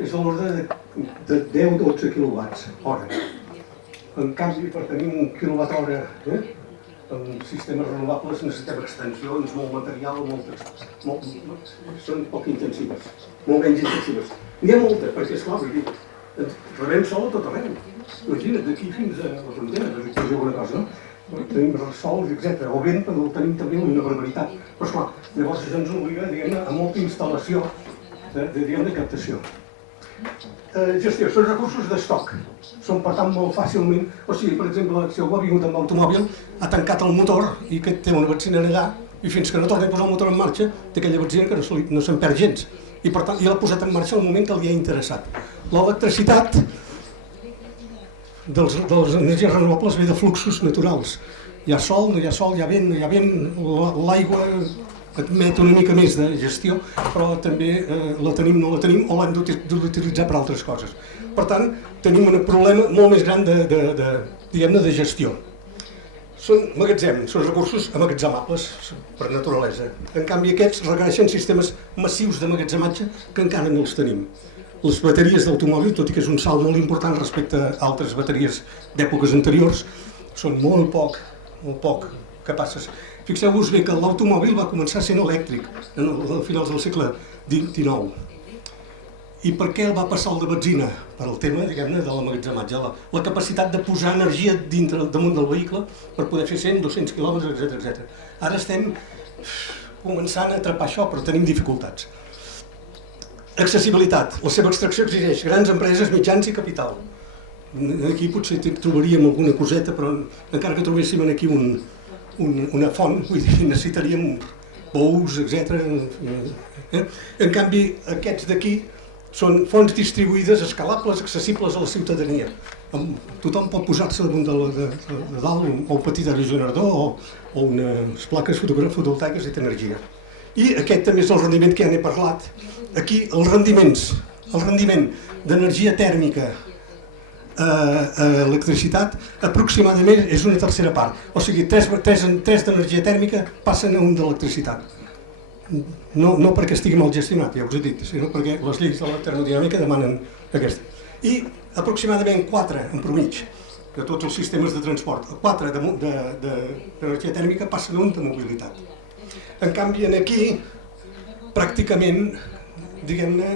és a l'ordre de 10-12 quilowatts hora. En canvi, per tenir un quilowatt hora en sistemes renovables necessitem extensions, molt material, són poc intensives, molt menys intensives. N'hi ha moltes, perquè esclar, vull dir, rebem sol a tot arreu. Imagina't, d'aquí fins a la frontera, per dir alguna cosa, no? Tenim sols, etc. O vent, però el tenim també una barbaritat. Però esclar, llavors això ens obliga, diguem-ne, a molta instal·lació de captació. Gestió, són recursos d'estoc. Són, per tant, molt fàcilment... O sigui, per exemple, si algú ha vingut amb l'automòbil, ha tancat el motor i que té una benzina allà, i fins que no torni a posar el motor en marxa, té aquella benzina que no se'n perd gens. I per tant, l'ha posat en marxa al moment que li ha interessat. L'electricitat de les energies renovables ve de fluxos naturals. Hi ha sol, no hi ha sol, hi ha vent, no hi ha vent, l'aigua admet una mica més de gestió, però també la tenim, no la tenim, o l'hem d'utilitzar per altres coses. Per tant, tenim un problema molt més gran de gestió. Són magatzems, són recursos emmagatzemables per naturalesa. En canvi, aquests requereixen sistemes massius de magatzematge que encara no els tenim. Les bateries d'automòbil, tot i que és un salt molt important respecte a altres bateries d'èpoques anteriors, són molt poc capaces. Fixeu-vos bé que l'automòbil va començar sent elèctric a finals del segle XIX. I per què el va passar al de benzina? Per al tema, diguem-ne, de l'emmagatzematge, la capacitat de posar energia damunt del vehicle per poder fer 100, 200 quilòmetres, etc. Ara estem començant a atrapar això, però tenim dificultats. Accessibilitat. La seva extracció exigeix grans empreses, mitjans i capital. Aquí potser trobaríem alguna coseta, però encara que trobéssim aquí una font, vull dir, necessitaríem pous, etc. En canvi, aquests d'aquí són fonts distribuïdes, escalables, accessibles a la ciutadania. Tothom pot posar-se damunt de dalt o un petit aerogenerador o unes plaques fotovoltaiques i d'energia. I aquest també és el rendiment que ja n'he parlat. Aquí el rendiment d'energia tèrmica a electricitat aproximadament és una tercera part. O sigui, 3 d'energia tèrmica passen a un d'electricitat. No perquè estigui mal gestionat, ja us he dit, sinó perquè les lleis de la termodinàmica demanen aquesta. I aproximadament 4 en promig de tots els sistemes de transport. 4 d'energia tèrmica passen a un de mobilitat. En canvi, aquí, pràcticament, diguem-ne,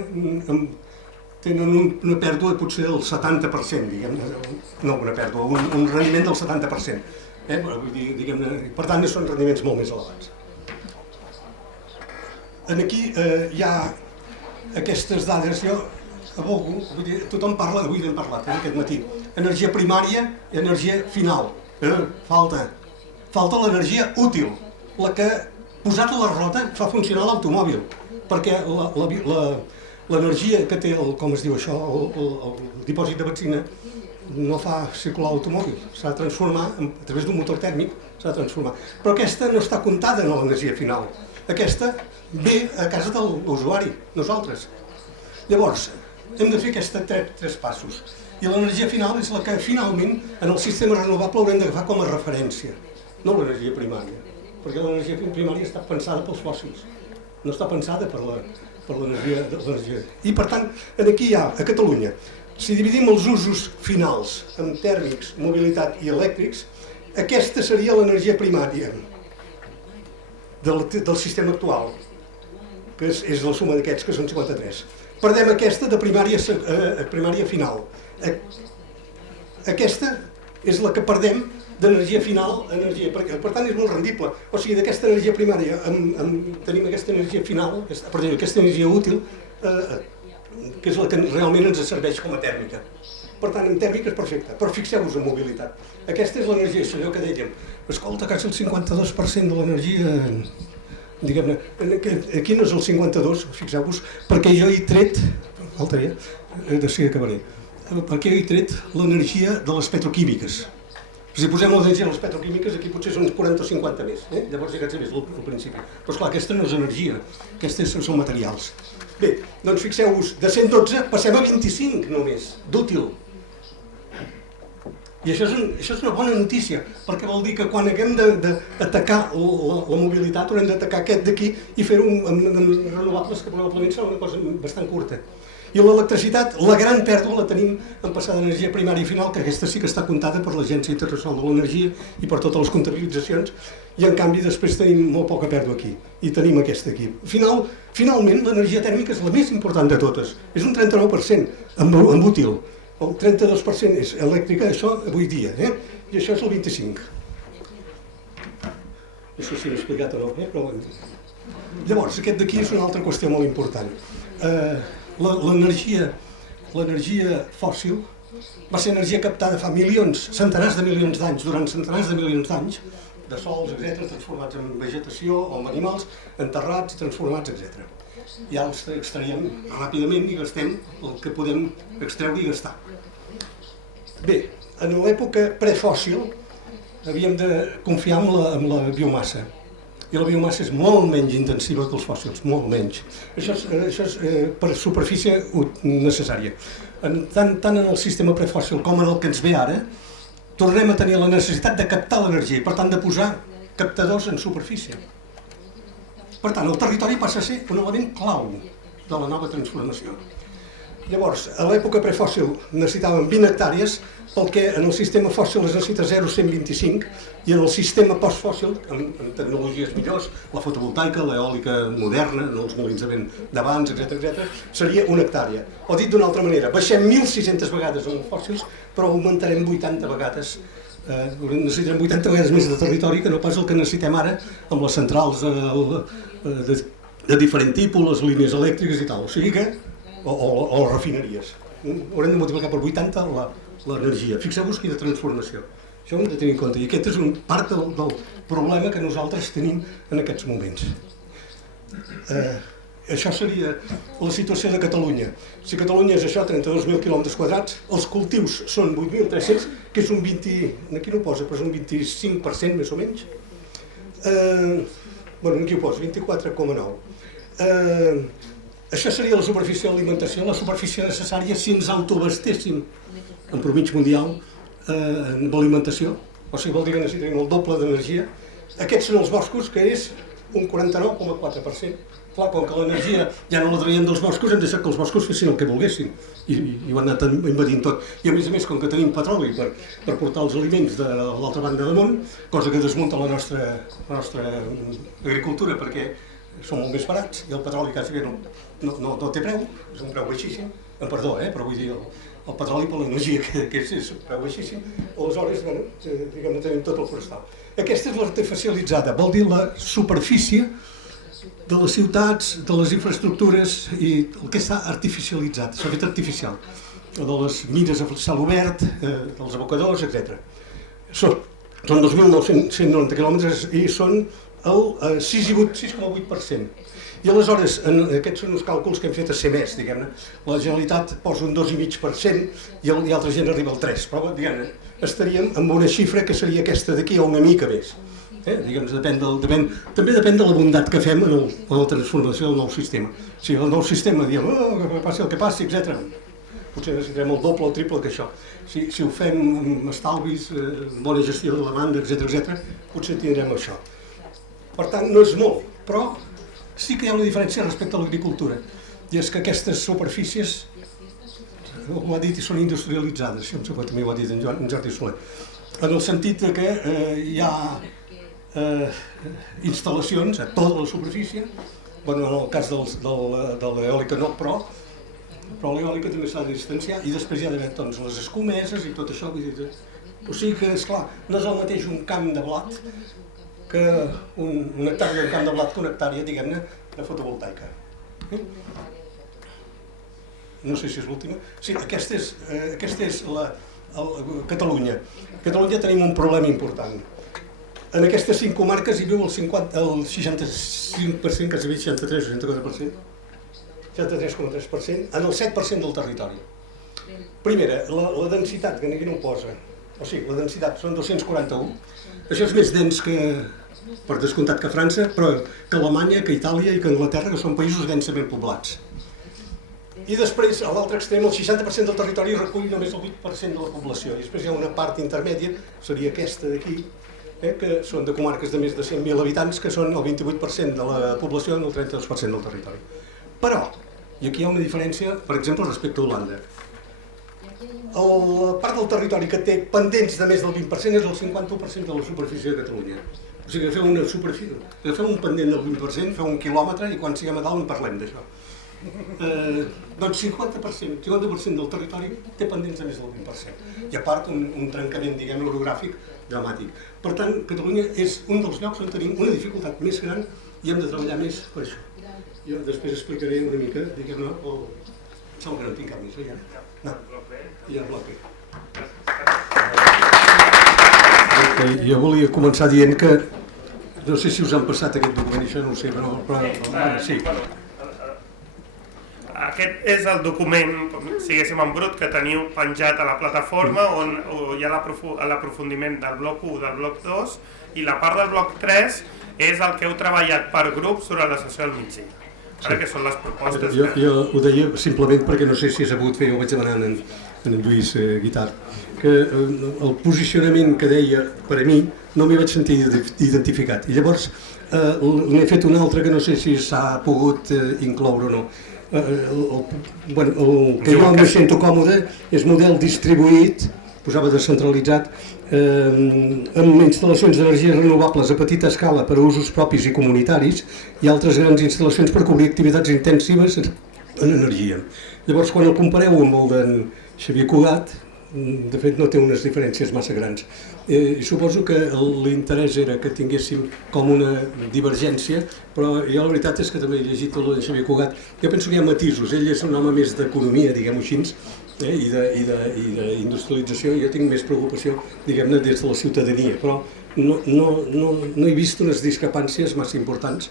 tenen una pèrdua potser del 70%, diguem-ne, no una pèrdua, un rendiment del 70%. Per tant, són rendiments molt més elevats. Aquí hi ha aquestes dades, tothom parla, avui n'hem parlat aquest matí, energia primària i energia final. Falta l'energia útil, la que posat a la rota fa funcionar l'automòbil, perquè l'energia que té, com es diu això, el dipòsit de benzina, no fa circular l'automòbil, s'ha de transformar, a través d'un motor tèrmic, s'ha de transformar. Però aquesta no està comptada en l'energia final, aquesta ve a casa de l'usuari, nosaltres. Llavors, hem de fer aquests 3 passos, i l'energia final és la que finalment en el sistema renovable haurem d'agafar com a referència, no l'energia primària. Perquè l'energia primària està pensada pels fòssils, no està pensada per l'energia. I per tant, aquí hi ha, a Catalunya, si dividim els usos finals en tèrmics, mobilitat i elèctrics, aquesta seria l'energia primària del sistema actual, que és la suma d'aquests, que són 53. Perdem aquesta de primària final. Aquesta és la que perdem d'energia final a energia, perquè per tant és molt rendible. O sigui, d'aquesta energia primària tenim aquesta energia final, aquesta energia útil, que és la que realment ens serveix com a tèrmica. Per tant, en tèrmica és perfecta, però fixeu-vos en mobilitat. Aquesta és l'energia, allò que dèiem. Escolta, quasi el 52% de l'energia, diguem-ne, aquí no és el 52%, fixeu-vos, perquè jo he tret, de seguida acabaré, perquè he tret l'energia de les petroquímiques. Si posem l'energia de les petroquímiques, aquí potser són uns 40 o 50 més, llavors ja que és el principi. Però esclar, aquesta no és energia, aquestes són materials. Bé, doncs fixeu-vos, de 112 passem a 25 només, d'útil. I això és una bona notícia, perquè vol dir que quan haguem d'atacar la mobilitat haurem d'atacar aquest d'aquí i fer-ho amb renovables, que probablement serà una cosa bastant curta. I l'electricitat, la gran pèrdua la tenim en passar d'energia primària i final, que aquesta sí que està comptada per l'Agència Internacional de l'Energia i per totes les comptabilitzacions, i en canvi després tenim molt poca pèrdua aquí, i tenim aquesta aquí. Finalment, l'energia tèrmica és la més important de totes, és un 39% amb útil. El 32% és elèctrica, això avui dia, i això és el 25%. No sé si l'he explicat o no, però... Llavors, aquest d'aquí és una altra qüestió molt important. L'energia fòssil va ser energia captada fa centenars de milions d'anys, durant centenars de milions d'anys, de sols, etc., transformats en vegetació o en animals, enterrats i transformats, etc. I els extraiem ràpidament i gastem el que podem extreure i gastar. Bé, en l'època prefòssil havíem de confiar en la biomassa. I la biomassa és molt menys intensiva que els fòssils, molt menys. Això és per superfície necessària. Tant en el sistema prefòssil com en el que ens ve ara, tornem a tenir la necessitat de captar l'energia i, per tant, de posar captadors en superfície. Per tant, el territori passa a ser un element clau de la nova transformació. Llavors, a l'època prefòssil necessitàvem 20 hectàrees, pel que en el sistema fòssil es necessita 0,125 i en el sistema postfòssil, amb tecnologies millors, la fotovoltaica, l'eòlica moderna, no els molins de vent d'abans, etc., seria 1 hectàrea. O dit d'una altra manera, baixem 1.600 vegades en els fòssils, però augmentarem 80 vegades, necessitarem 80 vegades més de territori que no pas el que necessitem ara amb les centrals de diferent tipus, les línies elèctriques i tal. O sigui que o les refineries. Haurem de multiplicar per 80 l'energia. Fixeu-vos quina transformació. Això ho hem de tenir en compte. I aquest és part del problema que nosaltres tenim en aquests moments. Això seria la situació de Catalunya. Si Catalunya és això, 32.000 quilòmetres quadrats, els cultius són 8.300, que és un 20... Aquí no ho posa, però és un 25% més o menys. Bueno, aquí ho posa, 24,9. Això seria la superfície d'alimentació, la superfície necessària si ens autoabastéssim en promig mundial amb alimentació, o sigui, vol dir que necessitarem el doble d'energia. Aquests són els boscos, que és un 49,4%. Clar, com que l'energia ja no la traiem dels boscos, hem deixat que els boscos fessin el que volguessin i ho han anat invadint tot. I a més, com que tenim petroli per portar els aliments de l'altra banda del món, cosa que desmunta la nostra agricultura perquè són molt més barats i el petroli quasi no té preu, és un preu baixíssim, perdó, però vull dir, el petroli per l'energia que és un preu baixíssim, aleshores, diguem-ne, tenim tot el forestal. Aquesta és l'artificialitzada, vol dir la superfície de les ciutats, de les infraestructures i el que està artificialitzat, s'ha fet artificial, de les mines a cel obert, dels abocadors, etc. Són 2.990 quilòmetres i són el 6,8%. I aleshores, aquests són els càlculs que hem fet a ser més, diguem-ne. La Generalitat posa un 2,5% i altra gent arriba al 3%, però diguem-ne, estaríem amb una xifra que seria aquesta d'aquí o una mica més. També depèn de la bondat que fem en la transformació del nou sistema. Si el nou sistema diem, que passi el que passi, etc., potser necessitarem el doble o el triple que això. Si ho fem amb estalvis, bona gestió de la demanda, etc., potser tindrem això. Per tant, no és molt, però sí que hi ha una diferència respecte a l'agricultura. I és que aquestes superfícies, ho ha dit, són industrialitzades, això també ho ha dit en Jordi Soler, en el sentit que hi ha instal·lacions a tota la superfície, en el cas de l'eòlica no, però l'eòlica també s'ha de distanciar i després hi ha d'haver les escomeses i tot això. O sigui que, esclar, no és el mateix un camp de blat que un hectàrea d'un camp de blat que una hectàrea, diguem-ne, de fotovoltaica. No sé si és l'última. Sí, aquesta és Catalunya. A Catalunya tenim un problema important. En aquestes 5 comarques hi viu el 65%, quasi 63 o 64%, 63,3%, en el 7% del territori. Primera, la densitat, que aquí no ho posa. O sigui, la densitat són 241. Això és més dens que, per descomptat, que França, però que Alemanya, que Itàlia i que Anglaterra, que són països densament poblats. I després, a l'altre extrem, el 60% del territori recull només el 8% de la població. I després hi ha una part intermèdia, seria aquesta d'aquí, que són de comarques de més de 100.000 habitants, que són el 28% de la població i el 32% del territori. Però, i aquí hi ha una diferència, per exemple, respecte a Holanda. La part del territori que té pendents de més del 20% és el 51% de la superfície de Catalunya. O sigui, agafeu un pendent del 20%, feu un quilòmetre i quan siguem a dalt en parlem d'això. Doncs 50% del territori té pendents de més del 20%. I a part un trencament, diguem, orogràfic dramàtic. Per tant, Catalunya és un dels llocs on tenim una dificultat més gran i hem de treballar més per això. Jo després explicaré una mica, diguem-ne, sembla que no tinc cap més, ja? No, ja el bloc B. Jo volia començar dient que, no sé si us han passat aquest document, això no ho sé, però sí. Aquest és el document, com si diguéssim en brut, que teniu penjat a la plataforma on hi ha l'aprofundiment del bloc 1, del bloc 2 i la part del bloc 3 és el que heu treballat per grup sobre la sessió del migdia. Ara que són les propostes. Jo ho deia simplement perquè no sé si has hagut fer, ho vaig demanar en Lluís Guitart, que el posicionament que deia per a mi no m'hi vaig sentir identificat. I llavors n'he fet un altre que no sé si s'ha pogut incloure o no. El que jo em sento còmode és model distribuït, posava descentralitzat, amb instal·lacions d'energies renovables a petita escala per a usos propis i comunitaris i altres grans instal·lacions per cobrir activitats intensives en energia. Llavors, quan el compareu amb el d'en Xavier Cugat, de fet no té unes diferències massa grans. I suposo que l'interès era que tinguéssim com una divergència, però jo la veritat és que també he llegit el de Xavier Cugat. Jo penso que hi ha matisos, ell és un home més d'economia, diguem-ho així, i d'industrialització. Jo tinc més preocupació, diguem-ne, des de la ciutadania, però no he vist unes discrepàncies massa importants,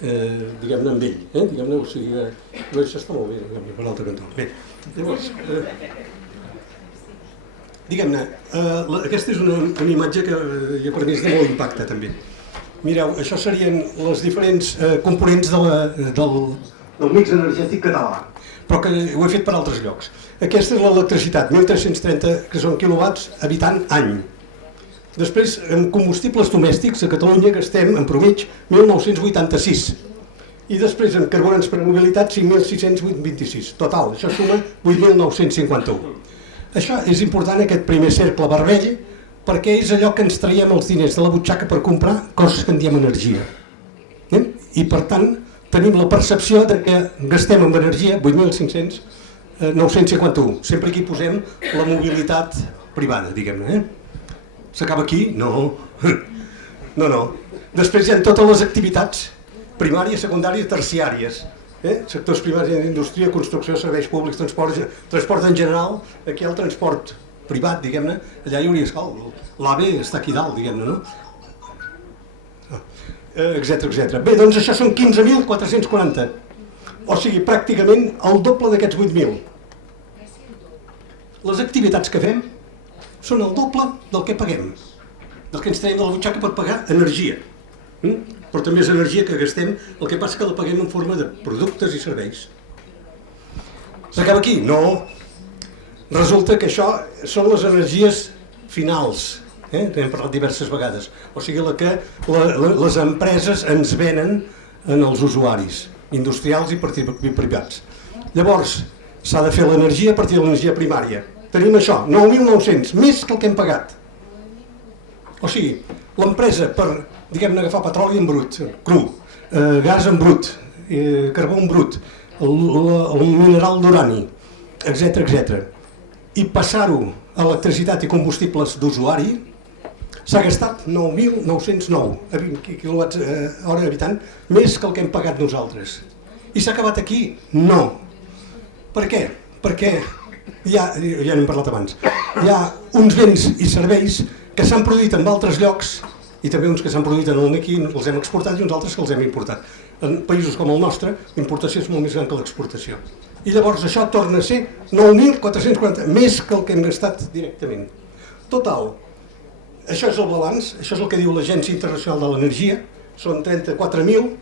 diguem-ne, amb ell. Diguem-ne, o sigui, això està molt bé, diguem-ne, per l'altre cantó. Bé, llavors, diguem-ne, aquesta és una imatge que per mi és de molt impacte, també. Mireu, això serien les diferents components del mix energètic català, però que ho he fet per altres llocs. Aquesta és l'electricitat, 1.330 que són quilowatts habitant any. Després, en combustibles domèstics, a Catalunya gastem, en promig, 1.986. I després, en carburants per a mobilitat, 5.626. Total, això suma 8.951. Això és important, aquest primer cercle vermell, perquè és allò que ens traiem els diners de la butxaca per comprar coses que en diem energia. I, per tant, tenim la percepció de que gastem en energia 8.951. Sempre aquí posem la mobilitat privada, diguem-ne. S'acaba aquí? No. No. Després hi ha totes les activitats primàries, secundàries, terciàries. Sectors primaris d'indústria, construcció, serveis públics, transport en general. Aquí el transport privat, diguem-ne, allà hi hauria escola. L'AVE està aquí dalt, diguem-ne, no? Etcètera. Bé, doncs això són 15.440, o sigui, pràcticament el doble d'aquests 8.000. Les activitats que fem són el doble del que paguem, del que ens traiem de la butxaca per pagar energia. Però també és energia que gastem, el que passa que la paguem en forma de productes i serveis. S'acaba aquí? No. Resulta que això són les energies finals. N'hem parlat diverses vegades, o sigui la que les empreses ens venen als usuaris, industrials i privats. Llavors, s'ha de fer l'energia a partir de l'energia primària. Tenim això, 9.900, més que el que hem pagat. O sigui, l'empresa per, diguem-ne, agafar petroli en brut, cru, gas en brut, carbó en brut, el mineral d'urani, etcètera, i passar-ho a electricitat i combustibles d'usuari, s'ha gastat 9.909 kWh habitant, més que el que hem pagat nosaltres. I s'ha acabat aquí? No. Per què? Perquè, ja n'hem parlat abans, hi ha uns béns i serveis que s'han produït en altres llocs i també uns que s'han produït aquí, els hem exportat i uns altres que els hem importat. En països com el nostre, l'importació és molt més gran que l'exportació. I llavors això torna a ser 9.440, més que el que hem gastat directament. Total. Això és el balanç, això és el que diu l'Agència Internacional de l'Energia, són 34.000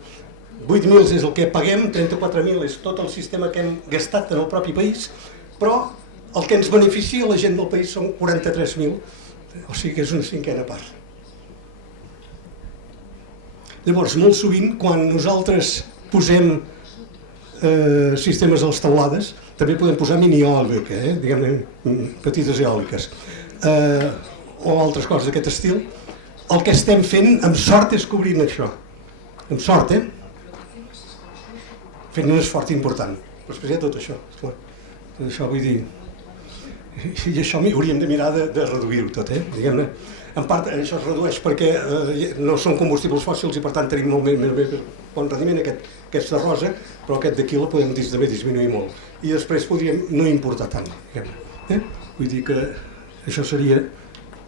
8.000 és el que paguem, 34.000 és tot el sistema que hem gastat en el propi país, però el que ens beneficia la gent del país són 43.000, o sigui que és una cinquena part. Llavors, molt sovint, quan nosaltres posem sistemes a les teulades, també podem posar mini-eòlica, diguem-ne, petites eòliques, o altres coses d'aquest estil. El que estem fent, amb sort, és cobrint això. Amb sort, fent un esforç important. Però després hi ha tot això, esclar. Tot això vull dir... I això hauríem de mirar de reduir-ho tot, diguem-ne. En part, això es redueix perquè no són combustibles fòssils i per tant tenim molt més bon rendiment, aquesta rosa, però aquest d'aquí la podem també disminuir molt. I després podríem no importar tant, diguem-ne. Vull dir que això seria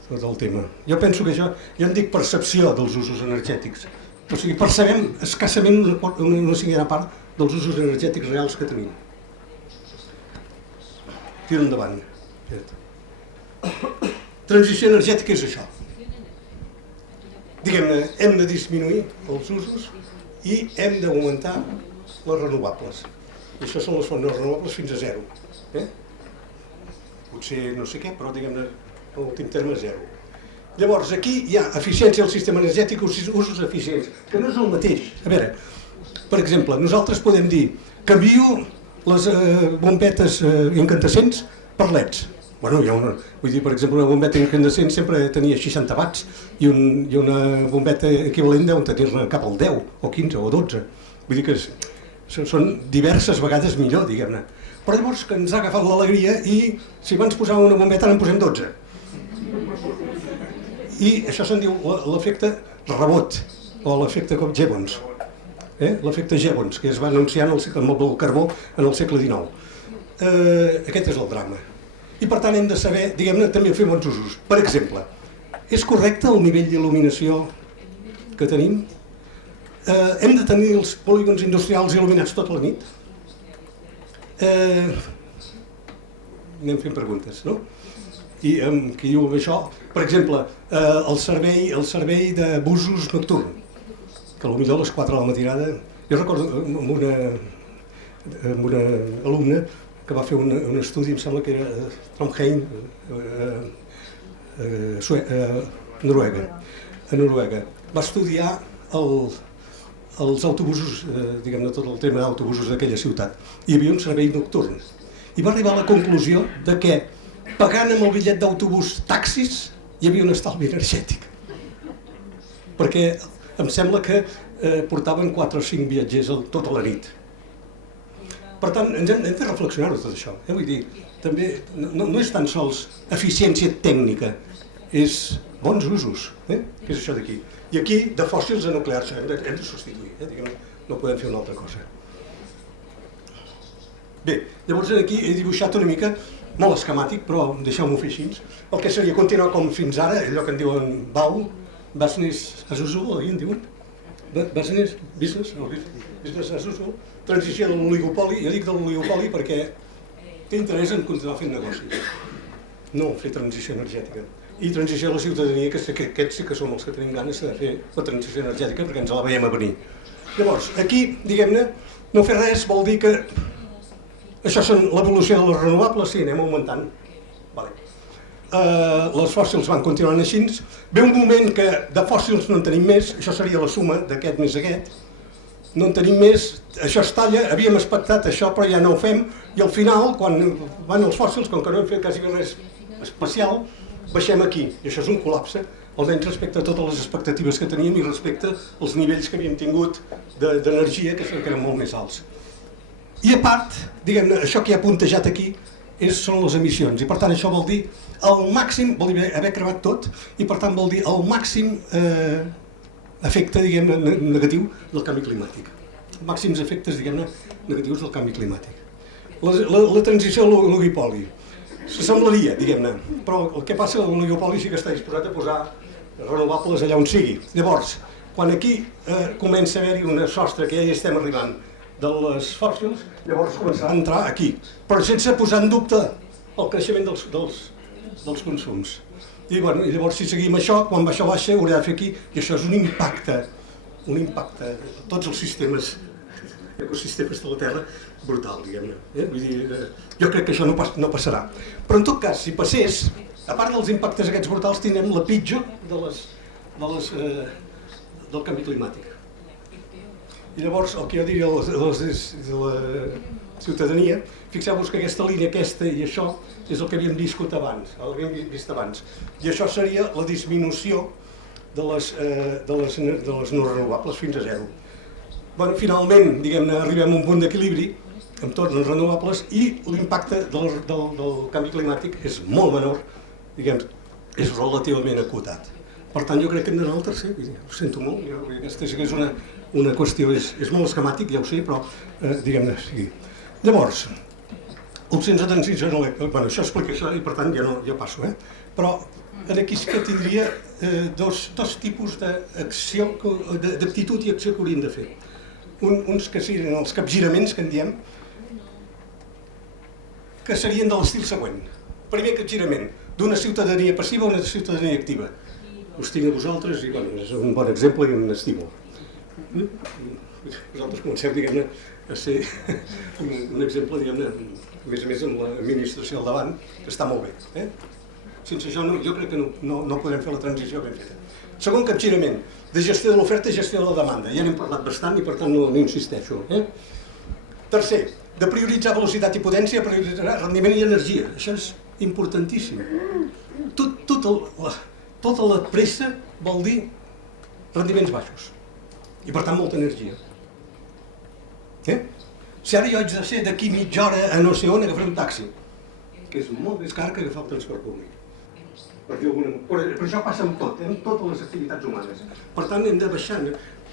tot el tema. Jo penso que això, jo en dic percepció dels usos energètics. O sigui, percebem escassament una cinquena part dels usos energètics reals que tenim. Tiro endavant. Transició energètica és això. Diguem-ne, hem de disminuir els usos i hem d'augmentar les renovables. I això són les fonts renovables fins a 0. Potser no sé què, però diguem-ne, en l'últim terme 0. Llavors, aquí hi ha eficiència del sistema energètic, usos eficients, que no és el mateix. A veure, per exemple, nosaltres podem dir canvio les bombetes incandescents per LEDs. Bueno, vull dir, per exemple, una bombeta incandescent sempre tenia 60 watts i una bombeta equivalent deu tenir-ne cap al 10 o 15 o 12. Vull dir que són diverses vegades millor, diguem-ne. Però llavors que ens ha agafat l'alegria i si abans posàvem una bombeta ara en posem 12. I això se'n diu l'efecte rebot o l'efecte com Jevons. L'efecte Jevons, que es va anunciar amb el carbó en el segle XIX. Aquest és el drama. I per tant hem de saber, diguem-ne, també fer bons usos. Per exemple, és correcte el nivell d'il·luminació que tenim? Hem de tenir els polígons industrials il·luminats tota la nit? Anem fent preguntes, no? I qui diu això, per exemple, el servei de busos nocturn, que potser a les 4 de la matinada... Jo recordo amb una alumna que va fer un estudi, em sembla que era Trondheim, Noruega. A Noruega. Va estudiar els autobusos, diguem-ne, tot el tema d'autobusos d'aquella ciutat. Hi havia un servei nocturn. I va arribar a la conclusió de que, pagant amb el bitllet d'autobús taxis, hi havia un estalvi energètic. Perquè em sembla que portaven 4 o 5 viatgers tota la nit. Per tant, hem de reflexionar-ho tot això. Vull dir, també no és tan sols eficiència tècnica, és bons usos, que és això d'aquí. I aquí, de fòssils a nuclears, hem de substituir, no podem fer una altra cosa. Bé, llavors aquí he dibuixat una mica, molt esquemàtic, però deixeu-m'ho fer així, el que seria continuar com fins ara, allò que en diuen BAU, Business as usual, en diuen? Business as usual, transició de l'oligopoli. Jo dic de l'oligopoli perquè té interès en continuar fent negocis, no fer transició energètica. I transició de la ciutadania, que aquests sí que som els que tenim ganes de fer la transició energètica perquè ens la veiem a venir. Llavors, aquí, diguem-ne, no fer res vol dir que això són l'evolució de les renovables, sí, anem augmentant. Les fòssils van continuant així. Ve un moment que de fòssils no en tenim més, això seria la suma d'aquest més aquest. No en tenim més, això es talla, havíem expectat això però ja no ho fem, i al final, quan van els fòssils, com que no hem fet quasi res especial, baixem aquí, i això és un col·lapse, almenys respecte a totes les expectatives que teníem i respecte als nivells que havíem tingut d'energia, que eren molt més alts. I a part, diguem-ne, això que hi ha puntejat aquí són les emissions, i per tant això vol dir el màxim, vol dir haver cremat tot, i per tant vol dir el màxim efecte, diguem-ne, negatiu del canvi climàtic. Màxims efectes, diguem-ne, negatius del canvi climàtic. La transició a l'oligopoli. S'assemblaria, diguem-ne, però el que passa, l'oligopoli sí que està disposat a posar renovables allà on sigui. Llavors, quan aquí comença a haver-hi una sostre que ja hi estem arribant de les fòssils, llavors començarà a entrar aquí, però sense posar en dubte el creixement dels consums. I llavors, si seguim això, quan això baixa, haurà de fer aquí, i això és un impacte un impacte a tots els ecosistemes de la Terra brutal, diguem-ne. Vull dir, jo crec que això no passarà. Però en tot cas, si passés, a part dels impactes aquests brutals, tindrem la pitjor del canvi climàtic. I llavors, el que jo diria de la ciutadania, fixeu-vos que aquesta línia, aquesta i això, és el que havíem vist abans. I això seria la disminució de les no renovables fins a zero. Finalment, diguem-ne, arribem a un punt d'equilibri amb tots els renovables i l'impacte del canvi climàtic és molt menor, diguem, és relativament acotat. Per tant, jo crec que hem d'anar al tercer, ho sento molt, aquesta és una qüestió, és molt esquemàtic, ja ho sé, però diguem-ne, sí. Llavors, opcions de transició, això explica això i per tant ja passo, però aquí sí que tindria dos tipus d'aptitud i acció que hauríem de fer. Uns que serien els capgiraments, que en diem, que serien de l'estil següent. Primer capgirament, d'una ciutadania passiva a una ciutadania activa. Us tinc a vosaltres i és un bon exemple i un estímul. Vosaltres comenceu, diguem-ne, a ser un exemple, diguem-ne, a més amb l'administració al davant, que està molt bé. Sense això jo crec que no podrem fer la transició ben feta. Segon capgirament, de gestió de l'oferta i gestió de la demanda. Ja n'hem parlat bastant i per tant no insisteixo. Tercer, de prioritzar velocitat i potència, prioritzar rendiment i energia. Això és importantíssim. Tota la pressa vol dir rendiments baixos i per tant molta energia. Si ara jo haig de ser d'aquí mitja hora a no sé on agafar un taxi, que és molt més car que agafar el transport públic. Però això passa amb tot, amb totes les activitats humanes. Per tant, hem de baixar.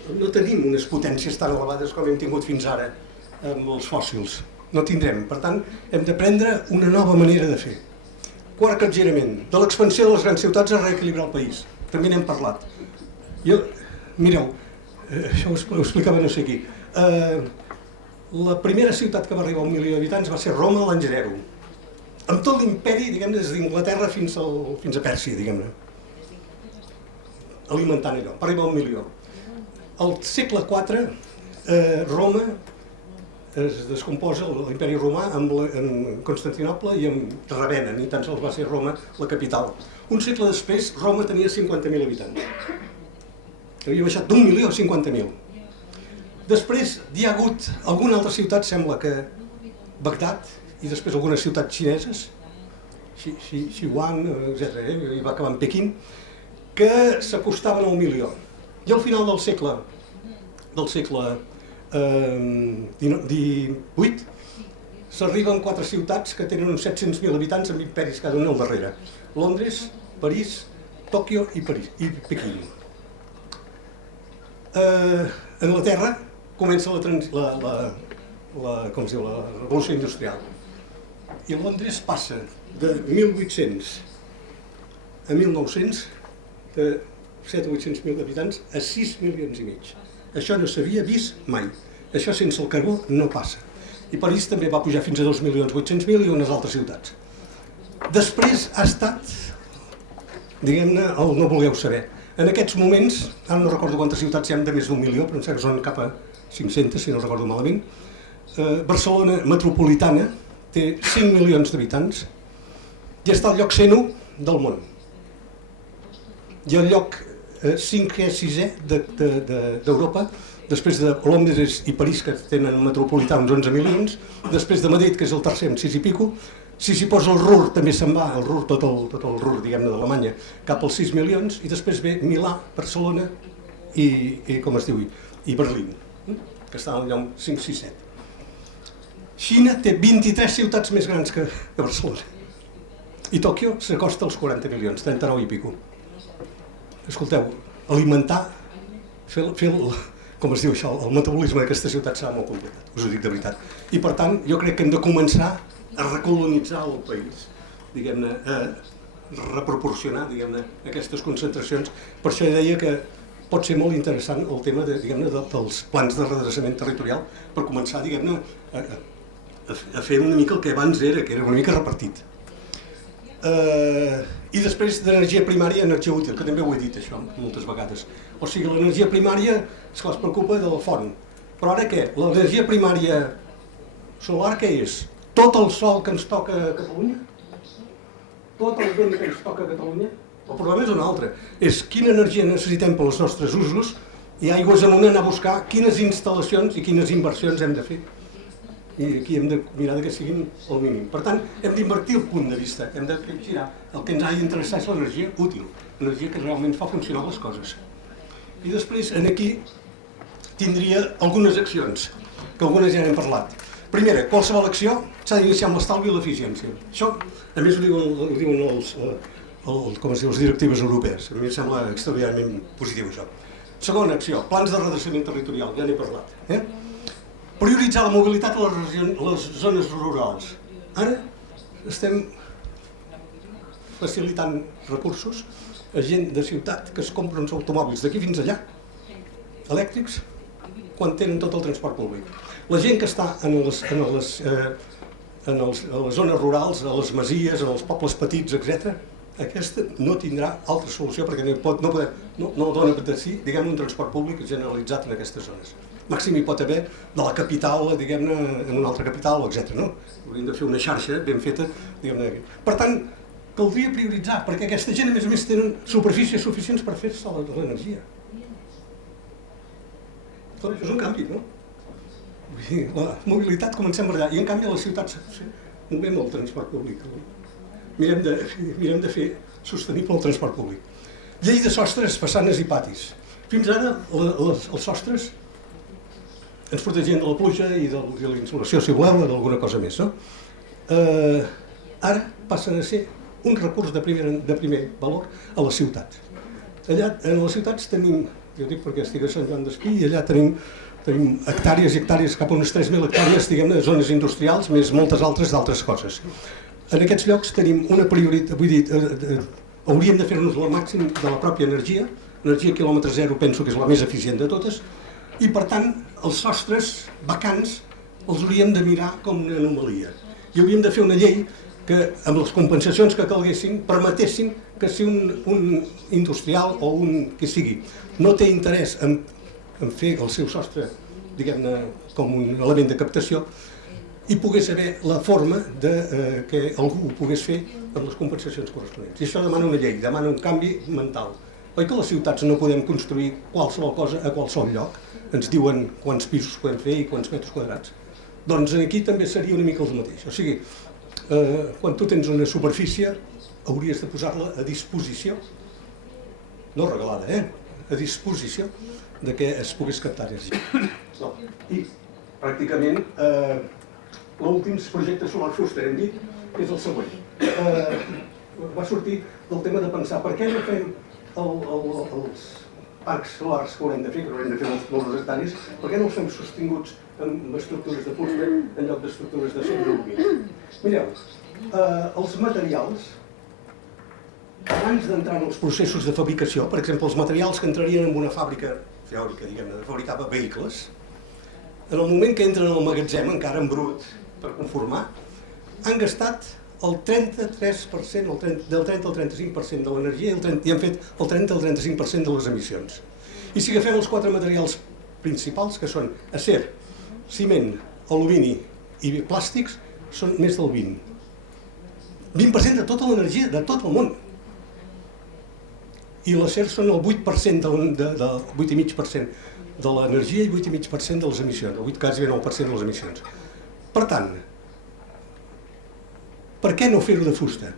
No tenim unes potències tan elevades com hem tingut fins ara amb els fòssils. No tindrem. Per tant, hem de prendre una nova manera de fer. Quart capgirament, de l'expansió de les grans ciutats a reequilibrar el país. També n'hem parlat. Mireu, això ho explicava no sé qui. La primera ciutat que va arribar a 1 milió d'habitants va ser Roma l'any 0. Amb tot l'imperi, diguem-ne, des d'Inglaterra fins a Pèrsia, diguem-ne. Alimentant allò, va arribar a 1 milió. Al segle IV, Roma es descomposa, l'imperi romà, amb Constantinoble i amb Ravenna, ni tan sols va ser Roma la capital. Un segle després, Roma tenia 50.000 habitants. Havia baixat d'1 milió a 50.000. Després hi ha hagut alguna altra ciutat, sembla que Bagdad, i després algunes ciutats xineses, Xiwan, etc., i va acabar en Pequín, que s'acostaven al milió. I al final del segle XVIII s'arriben 4 ciutats que tenen uns 700.000 habitants amb imperis cada un al darrere. Londres, París, Tòquio i Pequín. A Anglaterra comença la revolució industrial. I Londres passa de 1.800 a 1.900, de 7 o 800.000 habitants, a 6 milions i mig. Això no s'havia vist mai. Això sense el carbó no passa. I París també va pujar fins a 2.800.000 i unes altres ciutats. Després ha estat, diguem-ne, el no vulgueu saber. En aquests moments, ara no recordo quantes ciutats hi ha de més d'1 milió, però em sembla que són cap a 500, si no recordo malament. Barcelona metropolitana té 5 milions d'habitants i està al lloc 101 del món. I al lloc 5è, 6è d'Europa, després de Londres i París, que tenen metropolità uns 11 milions, després de Madrid, que és el tercer amb 6 i pico, si s'hi posa el Ruhr, també se'n va, el Ruhr, tot el Ruhr, diguem-ne, d'Alemanya, cap als 6 milions, i després ve Milà, Barcelona i Berlín, que estan al lloc 5, 6, 7. Xina té 23 ciutats més grans que Barcelona. I Tòquio s'acosta als 40 milions, 39 i pico. Escolteu, alimentar, fer com es diu això, el metabolisme d'aquesta ciutat serà molt complicat, us ho dic de veritat. I per tant, jo crec que hem de començar a recolonitzar el país, diguem-ne, a reproporcionar, diguem-ne, aquestes concentracions. Per això deia que pot ser molt interessant el tema, diguem-ne, dels plans de redreçament territorial per començar, diguem-ne, a fer una mica el que abans era, que era una mica repartit. I després d'energia primària, energia útil, que també ho he dit això moltes vegades. O sigui, l'energia primària, esclar, es preocupa de la font. Però ara què? L'energia primària solar què és? Tot el sol que ens toca a Catalunya? Tot el vent que ens toca a Catalunya? El problema és un altre. És quina energia necessitem per als nostres usos i aigües amunt anar a buscar quines instal·lacions i quines inversions hem de fer. I aquí hem de mirar que siguin el mínim. Per tant, hem d'invertir el punt de vista, hem de girar. El que ens ha d'interessar és l'energia útil, l'energia que realment fa funcionar les coses. I després, aquí, tindria algunes accions, que algunes ja n'hem parlat. Primera, qualsevol acció s'ha d'iniciar amb l'estalvi i l'eficiència. Això, a més, ho diuen les directives europees. A mi em sembla extraordinàriament positiu, això. Segona acció, plans de redreçament territorial, ja n'he parlat. Prioritzar la mobilitat a les zones rurals. Ara estem facilitant recursos a gent de ciutat que es compra uns automòbils d'aquí fins allà, elèctrics, quan tenen tot el transport públic. La gent que està a les zones rurals, a les masies, en els pobles petits, etc., aquesta no tindrà altra solució perquè no dona per si, diguem, un transport públic generalitzat en aquestes zones. Màxim hi pot haver de la capital, diguem-ne, en una altra capital, etc. Hauríem de fer una xarxa ben feta, diguem-ne. Per tant, caldria prioritzar, perquè aquesta gent, a més, tenen superfícies suficients per fer-se l'energia. Doncs és un canvi, no? La mobilitat comencem a allà, i en canvi a les ciutats movem el transport públic. Mirem de fer sostenible el transport públic. Llei de sostres, façanes i patis. Fins ara els sostres ens protegien de la pluja i de la insolació, si voleu, o d'alguna cosa més. Ara passen a ser un recurs de primer valor a les ciutats. Allà, en les ciutats tenim, jo dic perquè estic a Sant Joan d'Espí, i allà tenim hectàrees i hectàrees, cap a unes 3.000 hectàrees, diguem-ne, de zones industrials, més moltes altres d'altres coses. En aquests llocs tenim una prioritat, vull dir, hauríem de fer-nos el màxim de la pròpia energia quilòmetre zero penso que és la més eficient de totes, i per tant els sostres vacants els hauríem de mirar com una anomalia. I hauríem de fer una llei que, amb les compensacions que calguessin, permetessin que si un industrial o un que sigui no té interès en fer el seu sostre, diguem-ne, com un element de captació, hi pogués haver la forma que algú ho pogués fer amb les compensacions corresponents. I això demana una llei, demana un canvi mental. Oi que a les ciutats no podem construir qualsevol cosa a qualsevol lloc? Ens diuen quants pisos podem fer i quants metres quadrats. Doncs aquí també seria una mica el mateix. O sigui, quan tu tens una superfície, hauries de posar-la a disposició, no regalada, a disposició de que es pogués captar energia. I pràcticament l'últim projecte solar fuster hem dit que és el següent. Va sortir del tema de pensar per què no fem els parcs solars que haurem de fer, que haurem de fer moltes hectàrees, per què no els fem sostinguts amb estructures de fusta en lloc d'estructures de acer i d'alumini? Mireu, els materials, abans d'entrar en els processos de fabricació, per exemple, els materials que entrarien en una fàbrica teòrica, diguem-ne, de fabricar vehicles, en el moment que entren al magatzem, encara en brut, per conformar, han gastat el 33%, del 30 al 35% de l'energia i han fet el 30 al 35% de les emissions. I si agafem els 4 materials principals, que són acer, ciment, alumini i plàstics, són més del 20%. 20% de tota l'energia de tot el món. I l'acer són el 8%, del 8,5% de l'energia i 8,5% de les emissions, el 8,9% de les emissions. Per tant, per què no fer-ho de fusta?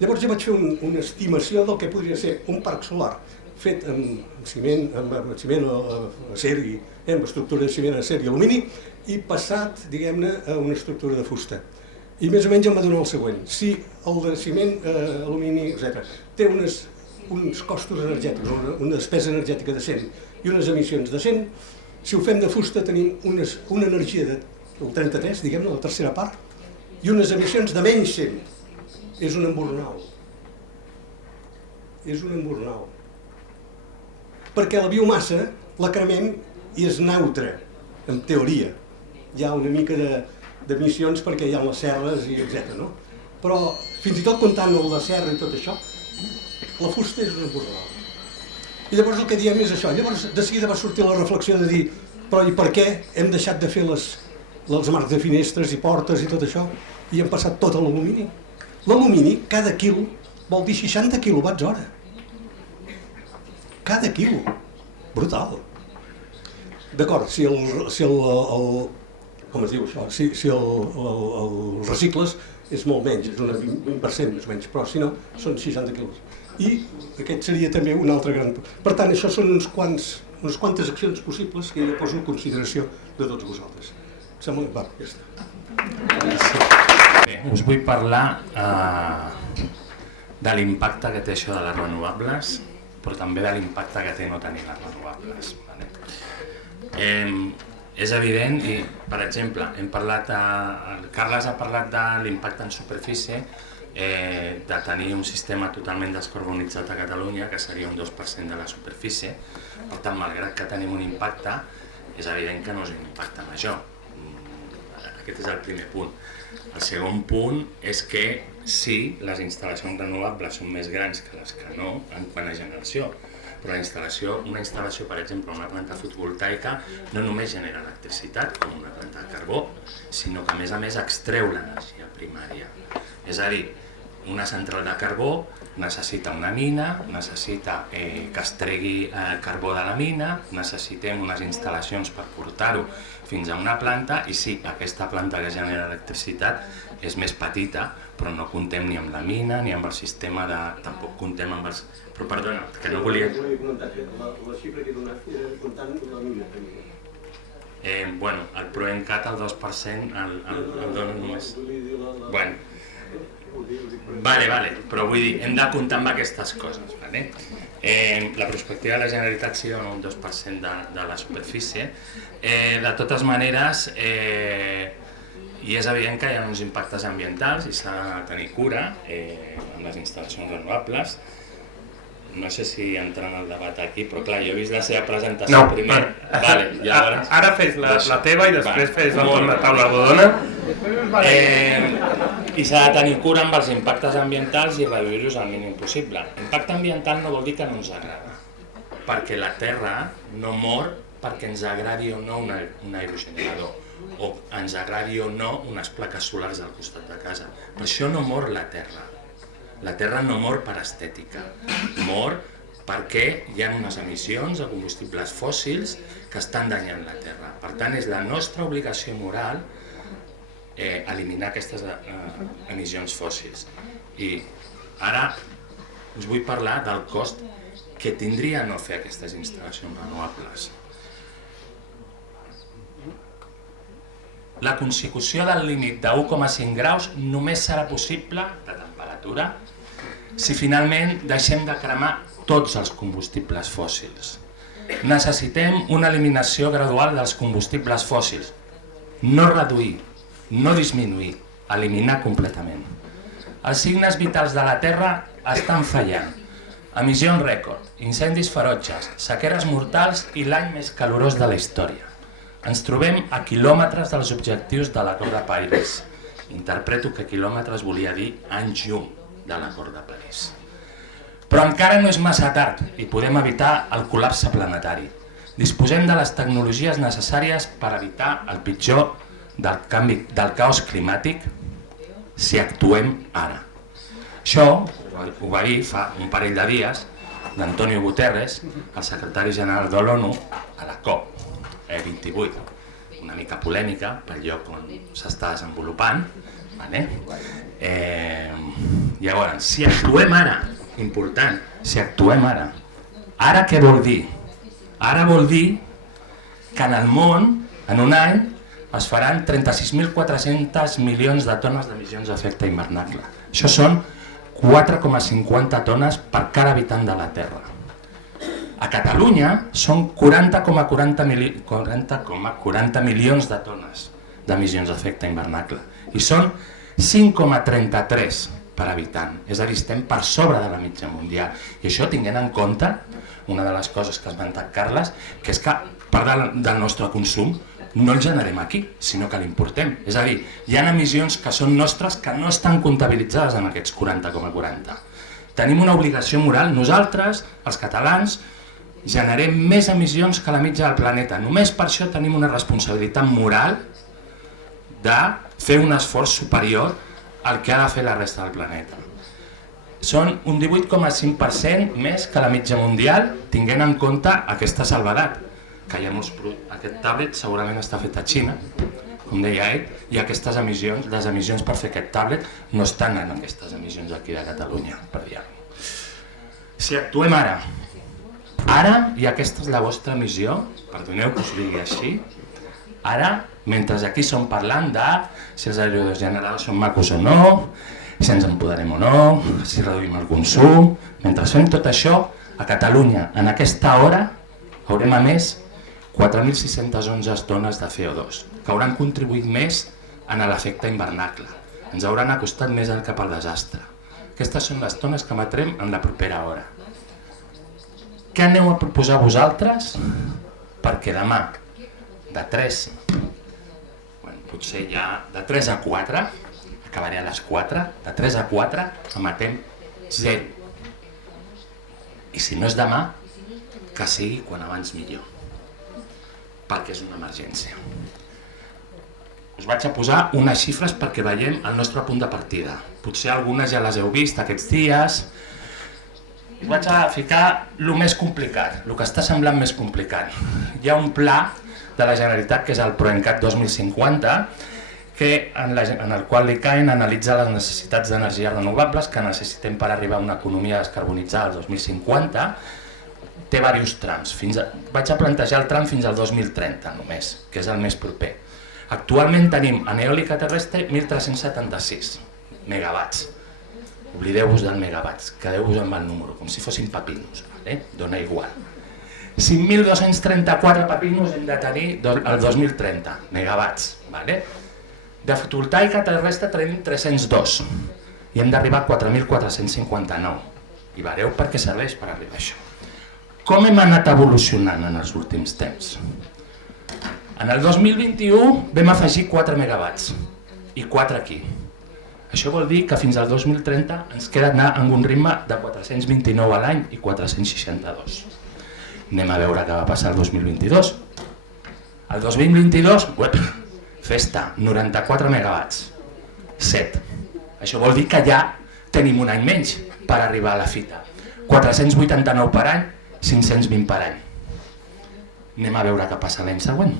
Llavors jo vaig fer una estimació del que podria ser un parc solar fet amb ciment, acer i amb estructura de ciment, acer i alumini, i passat, diguem-ne, a una estructura de fusta. I més o menys em va donar el següent. Si el de ciment, alumini, etc., té uns costos energètics, una despesa energètica de 100 i unes emissions de 100, si ho fem de fusta tenim una energia del 33, diguem-ne, la tercera part, i unes emissions de menys 100. És un embornal. És un embornal. Perquè la biomassa la cremem i és neutra, en teoria. Hi ha una mica d'emissions perquè hi ha les serres i etc. però fins i tot comptant la serra i tot això, la fusta és una borrada. I llavors el que diem és això. Llavors de seguida va sortir la reflexió de dir però i per què hem deixat de fer els marcs de finestres i portes i tot això i hem passat tot a l'alumini? L'alumini, cada quilo, vol dir 60 quilowatts hora. Cada quilo. Brutal. D'acord, si el com es diu això? Si el recicles és molt menys, és un 20% més o menys, però si no, són 60 quilos. I aquest seria també un altre gran... Per tant, això són unes quantes accions possibles que jo poso en consideració de tots vosaltres. Em sembla que va, ja està. Bé, us vull parlar de l'impacte que té això de les renovables, però també de l'impacte que té no tenir les renovables. És evident i, per exemple, el Carles ha parlat de l'impacte en superfície, de tenir un sistema totalment descarbonitzat a Catalunya, que seria un 2% de la superfície. Per tant, malgrat que tenim un impacte, és evident que no és un impacte major. Aquest és el primer punt. El segon punt és que sí, les instal·lacions renovables són més grans que les que no en quant a generació, però una instal·lació, per exemple, una planta fotovoltaica, no només genera electricitat, com una planta de carbó, sinó que a més extreu l'energia primària. És a dir, una central de carbó necessita una mina, necessita que es tregui carbó de la mina, necessitem unes instal·lacions per portar-ho fins a una planta i sí, aquesta planta que genera electricitat és més petita, però no comptem ni amb la mina ni amb el sistema de... tampoc comptem amb els... Però perdona, que no volia... La xifra que he donat era comptant la mina també. Bueno, el ProEncat el 2% el dona només... Bueno, vale, però vull dir, hem de comptar amb aquestes coses, vale? La perspectiva de la Generalitat sí dona un 2% de la superfície. De totes maneres, i és evident que hi ha uns impactes ambientals i s'ha de tenir cura amb les instal·lacions renovables. No sé si entrant al debat aquí, però clar, jo he vist la seva presentació primer. Vale, llavors... Ara fes la teva i després fes la taula rodona. I s'ha de tenir cura amb els impactes ambientals i reduir-los al mínim possible. Impacte ambiental no vol dir que no ens agrada, perquè la Terra no mor perquè ens agradi o no un aerogenerador o ens agradi o no unes plaques solars al costat de casa. Per això no mor la Terra. La Terra no mor per estètica, mor perquè hi ha unes emissions de combustibles fòssils que estan danyant la Terra. Per tant, és la nostra obligació moral eliminar aquestes emissions fòssils. I ara us vull parlar del cost que tindria no fer aquestes instal·lacions renovables. La consecució del límit de 1,5 graus només serà possible de temperatura si finalment deixem de cremar tots els combustibles fòssils. Necessitem una eliminació gradual dels combustibles fòssils, no reduir, no disminuir, eliminar completament. Els signes vitals de la Terra estan fallant. Emissions rècord, incendis ferotges, sequeres mortals i l'any més calorós de la història. Ens trobem a quilòmetres dels objectius de l'Acord de París. Interpreto que quilòmetres volia dir anys llum de l'Acord de París. Però encara no és massa tard i podem evitar el col·lapse planetari. Disposem de les tecnologies necessàries per evitar el pitjor del caos climàtic si actuem ara. Això ho va dir fa un parell de dies l'Antonio Guterres, el secretari general de l'ONU, a la COP28. Una mica polèmica pel lloc on s'està desenvolupant. Llavors, si actuem ara, important, si actuem ara, ara què vol dir? Ara vol dir que en el món, en un any, es faran 36.400 milions de tones d'emissions d'efecte hivernacle. Això són 4,50 tones per cada habitant de la Terra. A Catalunya són 40,40 milions de tones d'emissions d'efecte hivernacle i són 5,33 per habitant, és a dir, estem per sobre de la mitja mundial. I això tinguent en compte, una de les coses que ha esmentat Carles, que és que part del nostre consum no el generem aquí, sinó que l'importem. És a dir, hi ha emissions que són nostres que no estan comptabilitzades en aquests 40,40. Tenim una obligació moral, nosaltres, els catalans, generem més emissions que la mitja del planeta. Només per això tenim una responsabilitat moral de fer un esforç superior al que ha de fer la resta del planeta. Són un 18,5% més que la mitja mundial, tinguent en compte aquesta salvedat, que hi ha molts aquest tablet segurament està fet a Xina, com deia ell, i aquestes emissions, les emissions per fer aquest tablet no estan en aquestes emissions aquí de Catalunya, per dir-ho. Si actuem ara, i aquesta és la vostra missió, perdoneu que us digui així, ara, mentre aquí som parlant de si els aerogeneradors són macos o no, si ens empoderem o no, si reduïm el consum, mentre fem tot això, a Catalunya, en aquesta hora, haurem emès 4.611 tones de CO2, que hauran contribuït més en l'efecte hivernacle. Ens hauran acostat més cap al desastre. Aquestes són les tones que emetrem en la propera hora. Què aneu a proposar vosaltres? Perquè demà, de 3, potser ja de 3 a 4, acabaré a les 4, de 3 a 4 emetem 0. I si no és demà, que sigui quan abans millor, perquè és una emergència. Us vaig a posar unes xifres perquè veiem el nostre punt de partida. Potser algunes ja les heu vist aquests dies. Us vaig a ficar el més complicat, el que està semblant més complicat. Hi ha un pla de la Generalitat, que és el PROENCAT 2050, en el qual l'ICAEN analitza les necessitats d'energies renovables que necessitem per arribar a una economia descarbonitzada al 2050. Té diversos trams. Vaig a plantejar el tram fins al 2030 només, que és el més proper. Actualment tenim en eòlica terrestre 1.376 megawatts. Oblideu-vos del megawatts, quedeu-vos amb el número, com si fossin papinos, dona igual. 5.234 papinos hem de tenir el 2030, megawatts. De fotovoltaica terrestre tenim 302 i hem d'arribar a 4.459. I veureu per què serveix per arribar a això. Com hem anat evolucionant en els últims temps? En el 2021 vam afegir 4 megawatts i 4 aquí. Això vol dir que fins al 2030 ens queda anar amb un ritme de 429 a l'any i 462. Anem a veure què va passar el 2022. El 2022, festa, 94 megawatts, 7. Això vol dir que ja tenim un any menys per arribar a la fita. 489 per any, 520 per any. Anem a veure què passa l'any següent.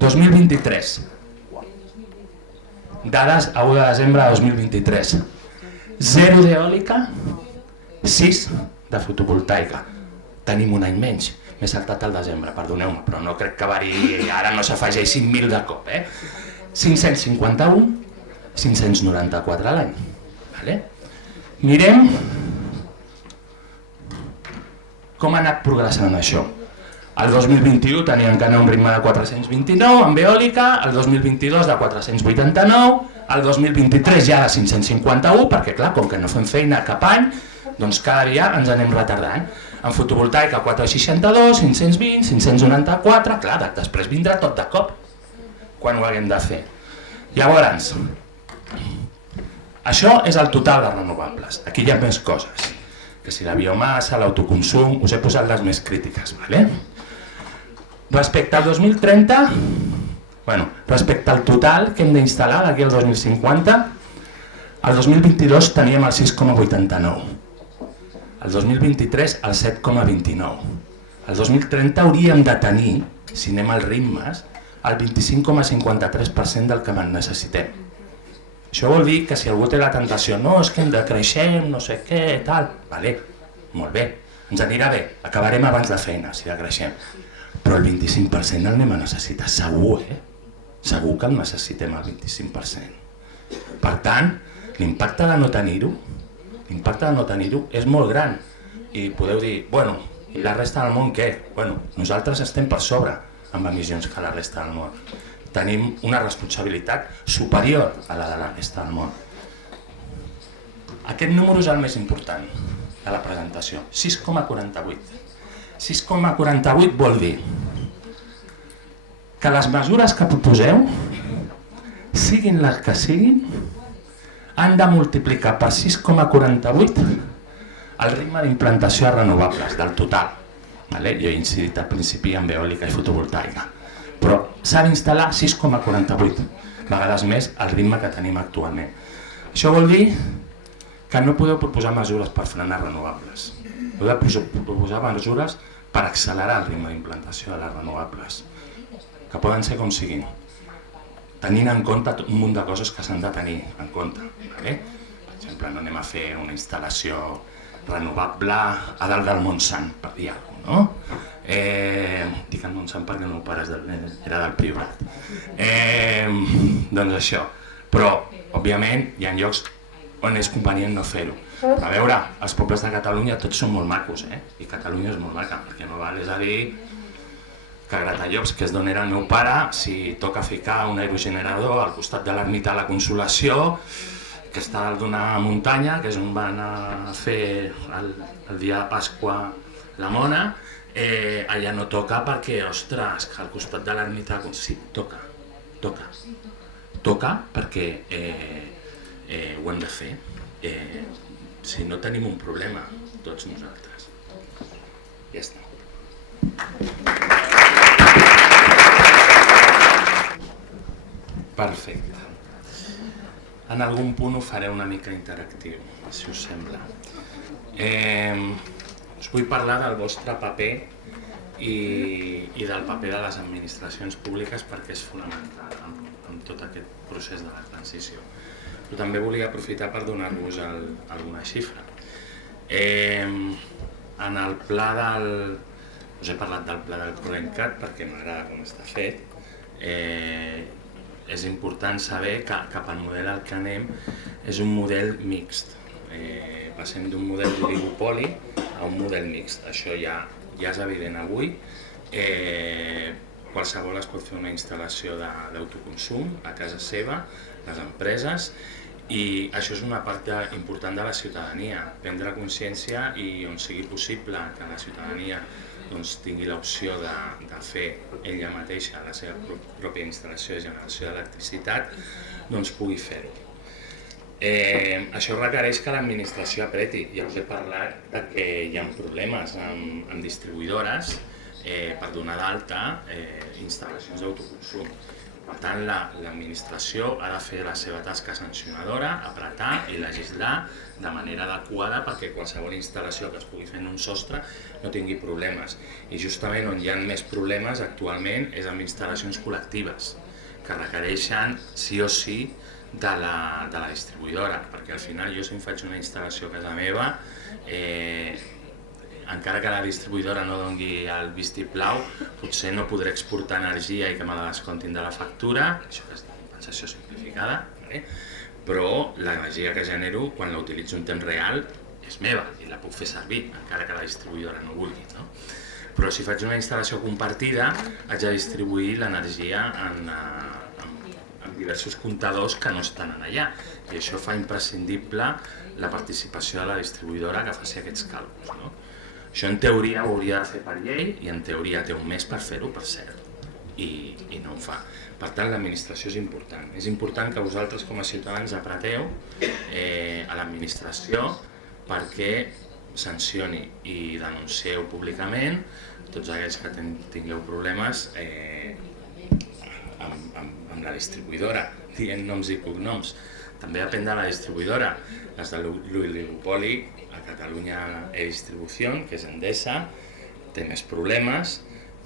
2023. Dades a 1 de desembre de 2023. 0 d'eòlica, 6 de fotovoltaica. Tenim un any menys. M'he saltat al desembre, perdoneu-me, però no crec que ara no s'afegeixin 1.000 de cop. 551, 594 a l'any. Mirem com ha anat progressant això. El 2021 teníem que anar a un ritme de 429 amb eòlica, el 2022 de 489, el 2023 ja de 551, perquè clar, com que no fem feina cap any, doncs cada dia ens anem retardant. En fotovoltaica 462, 520, 594, clar, després vindrà tot de cop, quan ho haguem de fer. Llavors, això és el total de renovables. Aquí hi ha més coses, que si la biomassa, l'autoconsum, us he posat les més crítiques. Respecte al 2030, respecte al total que hem d'instal·lar d'aquí al 2050, el 2022 teníem el 6,89, el 2023 el 7,29, el 2030 hauríem de tenir, si anem als ritmes, el 25,53% del que necessitem. Això vol dir que si algú té la tentació, no, és que hem de creixer, no sé què, tal, molt bé, ens anirà bé, acabarem abans de feina si decreixem, però el 25% el anem a necessitar, segur, segur que el necessitem el 25%. Per tant, l'impacte de no tenir-ho és molt gran i podeu dir, i la resta del món què? Nosaltres estem per sobre amb emissions que la resta del món. Tenim una responsabilitat superior a la de la resta del món. Aquest número és el més important de la presentació, 6,48. 6,48 vol dir que les mesures que proposeu, siguin les que siguin, han de multiplicar per 6,48 el ritme d'implantació de renovables del total. Jo he incidit al principi en eòlica i fotovoltaica, però s'ha d'instal·lar 6,48 vegades més el ritme que tenim actualment. Això vol dir que no podeu proposar mesures per frenar renovables, heu de proposar mesures per accelerar el ritme d'implantació de les renovables, que poden ser com siguin, tenint en compte un munt de coses que s'han de tenir en compte. Per exemple, no anem a fer una instal·lació renovable a dalt del Montsant, per dir alguna cosa, no? Dic el Montsant perquè el meu pare era del Priorat. Doncs això, però, òbviament, hi ha llocs on és convenient no fer-ho. Però a veure, els pobles de Catalunya tots són molt macos, i Catalunya és molt maca, perquè no val, és a dir, que a Gratallops, que és d'on era el meu pare, si toca ficar un aerogenerador al costat de l'ermita de la Consolació, que està dalt d'una muntanya, que és on van a fer el dia de Pasqua la mona, allà no toca perquè, ostres, que al costat de l'ermita de la Consolació... Sí, toca perquè ho hem de fer. Si no tenim un problema, tots nosaltres. Ja està. Perfecte. En algun punt ho faré una mica interactiu, si us sembla. Us vull parlar del vostre paper i del paper de les administracions públiques perquè és fonamental en tot aquest procés de la transició. Però també volia aprofitar per donar-vos alguna xifra. En el pla del... Us he parlat del pla del ProEncat perquè m'agrada com està fet. És important saber que cap al model al que anem és un model mixt. Passem d'un model d'oligopoli a un model mixt. Això ja és evident avui. Qualsevol es pot fer una instal·lació d'autoconsum a casa seva, les empreses, i això és una part important de la ciutadania. Prendre consciència i on sigui possible que la ciutadania tingui l'opció de fer ella mateixa la seva pròpia instal·lació de generació d'electricitat, pugui fer-ho. Això requereix que l'administració apreti. Ja us he parlat que hi ha problemes amb distribuïdores per donar d'alta instal·lacions d'autoconsum. Per tant, l'administració ha de fer la seva tasca sancionadora, apretar i legislar de manera adequada perquè qualsevol instal·lació que es pugui fer en un sostre no tingui problemes. I justament on hi ha més problemes actualment és amb instal·lacions col·lectives, que requereixen sí o sí de la distribuïdora, perquè al final jo si em faig una instal·lació a casa meva, encara que la distribuïdora no doni el vistiplau, potser no podré exportar energia i que me la descomptin de la factura, això que és de compensació simplificada, però l'energia que genero quan la utilitzo en temps real és meva i la puc fer servir, encara que la distribuïdora no vulgui. Però si faig una instal·lació compartida, haig de distribuir l'energia en diversos comptadors que no estan allà, i això fa imprescindible la participació de la distribuïdora que faci aquests càlculs. Això en teoria ho hauria de fer per llei i en teoria té un mes per fer-ho, per cert, i no ho fa. Per tant, l'administració és important. És important que vosaltres com a ciutadans apreteu a l'administració perquè sancioni i denuncieu públicament tots aquells que tingueu problemes amb la distribuïdora, dient noms i cognoms. També depèn de la distribuïdora. Les de l'oligopoli, a Catalunya e-distribució, que és Endesa, té més problemes.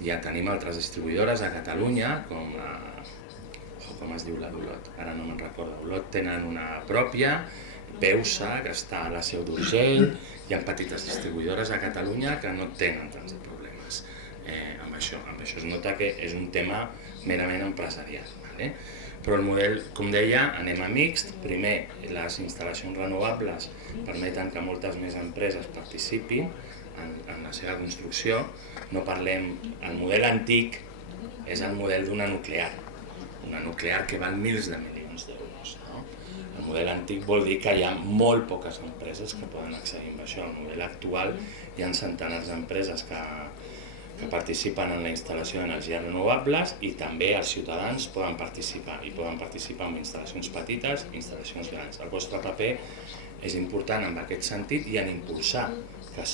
Ja tenim altres distribuïdores a Catalunya, com es diu la d'Olot, ara no me'n recordo. Olot tenen una pròpia, Peusa, que està a la Seu d'Urgell, hi ha petites distribuïdores a Catalunya que no tenen tants problemes amb això. Amb això es nota que és un tema merament empresarial. Però el model, com deia, anem a mixt. Primer, les instal·lacions renovables permeten que moltes més empreses participin en la seva construcció. No parlem... El model antic és el model d'una nuclear que val milers de milions d'euros. El model antic vol dir que hi ha molt poques empreses que poden accedir a això. El model actual hi ha centenars d'empreses que que participen en la instal·lació d'energies renovables i també els ciutadans poden participar i poden participar en instal·lacions petites i instal·lacions grans. El vostre paper és important en aquest sentit i en impulsar que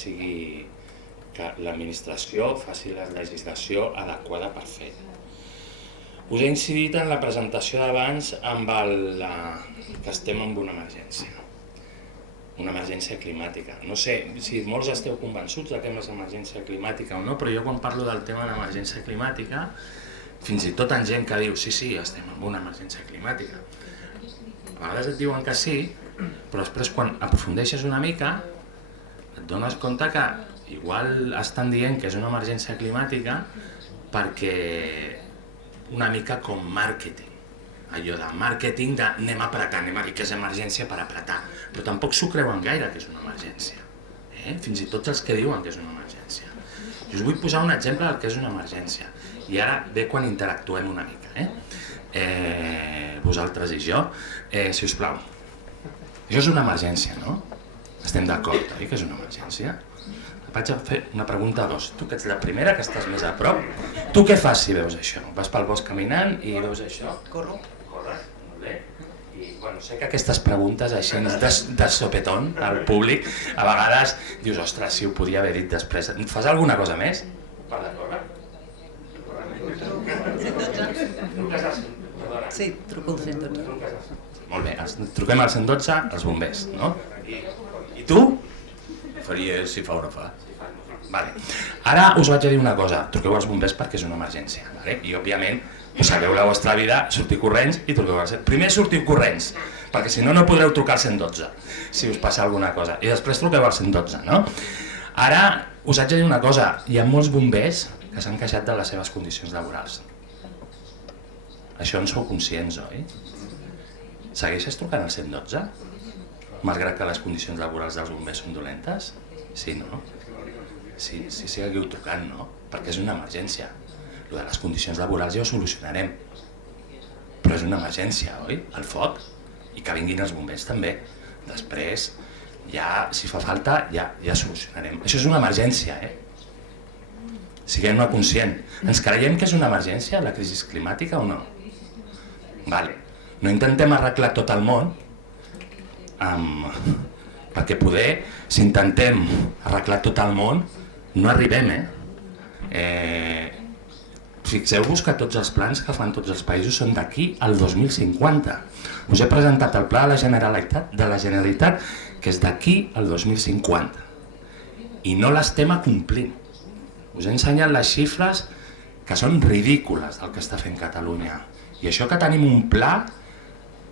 l'administració faci la legislació adequada per fer-ho. Us he incidit en la presentació d'abans amb que estem en una emergència climàtica. No sé si molts esteu convençuts que és emergència climàtica o no, però jo quan parlo del tema de l'emergència climàtica, fins i tot en gent que diu sí, estem en una emergència climàtica. A vegades et diuen que sí, però després quan aprofundeixes una mica et dones compte que igual estan dient que és una emergència climàtica perquè una mica com màrqueting. Allò de màrqueting d'anem a apretar, anem a dir que és emergència per apretar, però tampoc s'ho creuen gaire que és una emergència, fins i tot els que diuen que és una emergència. Jo us vull posar un exemple del que és una emergència i ara ve quan interactuem una mica, vosaltres i jo, si us plau. Això és una emergència, no? Estem d'acord, oi que és una emergència? Vaig a fer una pregunta a dos. Tu que ets la primera, que estàs més a prop, tu què fas si veus això? Vas pel bosc caminant i veus això? Corro. Corres, molt bé. I sé que aquestes preguntes així de sopetón al públic, a vegades dius, ostres, si ho podia haver dit després. Fas alguna cosa més? Per de córrer? Sí, truco al 112. Molt bé, truquem al 112, els bombers, no? I tu? Faria si fa o no fa. Vale. Ara us vaig a dir una cosa, truqueu als bombers perquè és una emergència, vale? I òbviament us sabeu la vostra vida, sortir corrents i truqueu al 112. Primer sortiu corrents, perquè si no, no podreu trucar al 112, si us passa alguna cosa, i després truqueu al 112, no? Ara us haig de dir una cosa, hi ha molts bombers que s'han queixat de les seves condicions laborals. Això en sou conscients, oi? Segueixes trucant al 112? Malgrat que les condicions laborals dels bombers són dolentes? Sí, no? Sí, seguiu trucant, no? Perquè és una emergència. Lo de les condicions laborals ja ho solucionarem. Però és una emergència, oi? El foc. I que vinguin els bombers també. Després, ja, si fa falta, ja solucionarem. Això és una emergència, Siguem-ne conscient. Ens creiem que és una emergència, la crisi climàtica, o no? Vale. No intentem arreglar tot el món, perquè poder, si intentem arreglar tot el món, no arribem, Fixeu-vos que tots els plans que fan tots els països són d'aquí al 2050. Us he presentat el pla de la Generalitat, que és d'aquí al 2050. I no l'estem acomplint. Us he ensenyat les xifres que són ridícules del que està fent Catalunya. I això que tenim un pla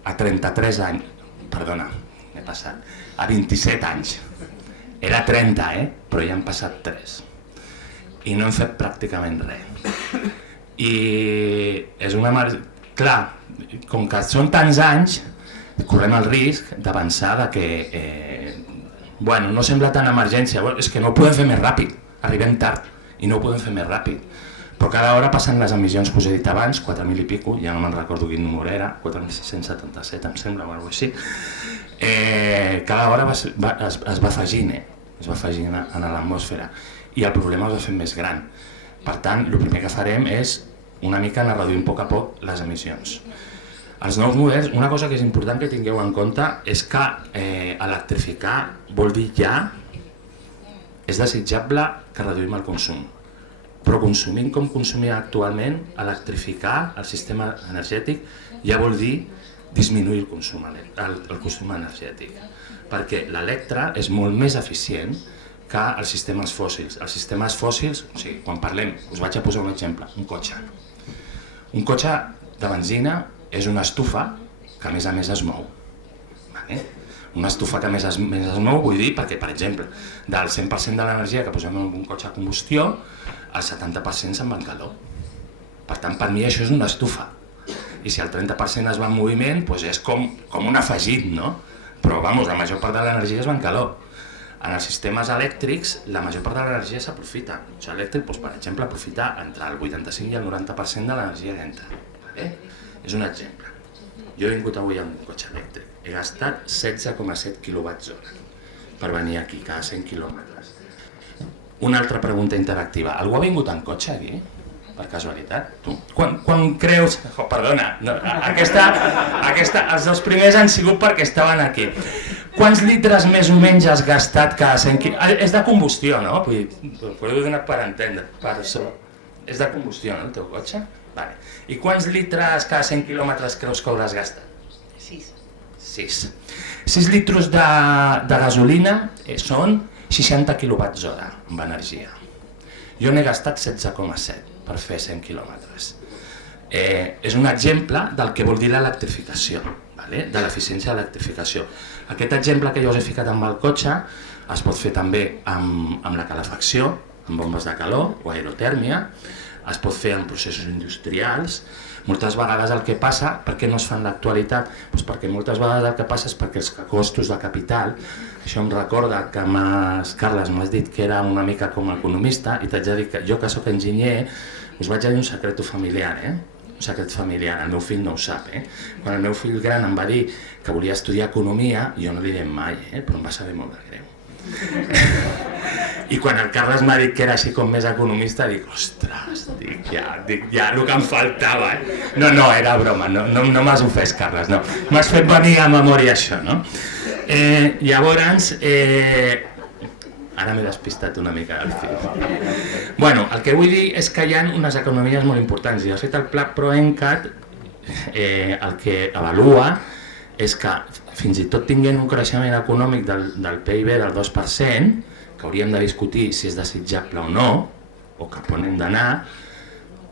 a 33 anys, perdona, m'he passat, a 27 anys. Era 30, però ja han passat 3. I no hem fet pràcticament res. I és una... Clar, com que són tants anys, correm el risc d'avançar que... Bueno, no sembla tan emergència, és que no ho podem fer més ràpid, arribem tard i no ho podem fer més ràpid. Però cada hora passen les emissions que us he dit abans, 4.000 i pico, ja no me'n recordo quin número era, 4.677 em sembla o alguna cosa així. Cada hora es va afegint, es va afegint a l'atmosfera i el problema es va fent més gran. Per tant, el primer que farem és una mica anar reduint a poc les emissions. Els nous models, una cosa que és important que tingueu en compte és que electrificar vol dir ja, és desitjable que reduïm el consum. Però consumint com consumim actualment, electrificar el sistema energètic ja vol dir disminuir el consum energètic. Perquè l'electre és molt més eficient que els sistemes fòssils. Els sistemes fòssils, o sigui, quan parlem, us vaig a posar un exemple, un cotxe. Un cotxe de benzina és una estufa que a més es mou. Una estufa que a més es mou vull dir perquè, per exemple, del 100% de l'energia que posem en un cotxe a combustió, el 70% se'n va en calor. Per tant, per mi això és una estufa. I si el 30% es va en moviment, doncs és com un afegit, no? Però, vamos, la major part de l'energia es va en calor. En els sistemes elèctrics, la major part de l'energia s'aprofita. El cotxe elèctric, per exemple, aprofita entre el 85 i el 90% de l'energia que entra. És un exemple. Jo he vingut avui amb un cotxe elèctric. He gastat 16,7 kWh per venir aquí, cada 100 quilòmetres. Una altra pregunta interactiva. Algú ha vingut en cotxe aquí? Per casualitat? Tu? Quan creus... Oh, perdona, no, els dos primers han sigut perquè estaven aquí. Quants litres més o menys has gastat cada 100 quilòmetres? És de combustió, no? Podeu donar per entendre. És de combustió, no, el teu cotxe? Vale. I quants litres cada 100 quilòmetres creus que hauràs gastat? 6. 6 litros de gasolina són 60 kWh amb energia. Jo n'he gastat 16,7 per fer 100 quilòmetres. És un exemple del que vol dir l'electrificació, de l'eficiència de l'electrificació. Aquest exemple que jo us he ficat amb el cotxe es pot fer també amb la calefacció, amb bombes de calor o aerotèrmia, es pot fer en processos industrials. Moltes vegades el que passa, per què no es fa en l'actualitat? Doncs perquè moltes vegades el que passa és perquè els costos de capital, això em recorda que Carles m'has dit que era una mica com a economista i t'haig de dir que jo que soc enginyer us vaig dir un secret familiar, un secret familiar, el meu fill no ho sap. Quan el meu fill gran em va dir que volia estudiar economia, jo no li diré mai, però em va saber molt de greu. I quan el Carles m'ha dit que era així com més economista, dic, ostres, ja el que em faltava. No, era broma, no m'has ofès, Carles, no. M'has fet venir a memòria això, no? Llavors, ara m'he despistat una mica del fil. Bueno, el que vull dir és que hi ha unes economies molt importants i de fet el pla ProENCAT el que avalua és que fins i tot tinguent un creixement econòmic del PIB del 2%, que hauríem de discutir si és desitjable o no, o cap on hem d'anar,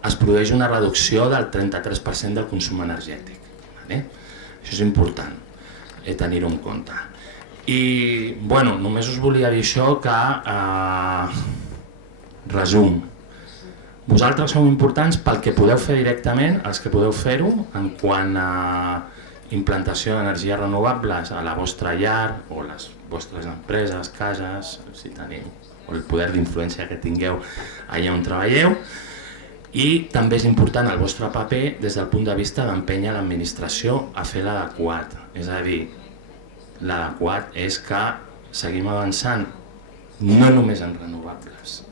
es produeix una reducció del 33% del consum energètic. Això és important, tenir-ho en compte. I, bueno, només us volia dir això que, resum, vosaltres sou importants pel que podeu fer directament, els que podeu fer-ho, en quant a implantació d'energies renovables a la vostra llar o les vostres empreses, cases, si teniu, o el poder d'influència que tingueu allà on treballeu. I també és important el vostre paper des del punt de vista d'empènyer l'administració a fer l'adequat. És a dir, l'adequat és que seguim avançant no només en renovables,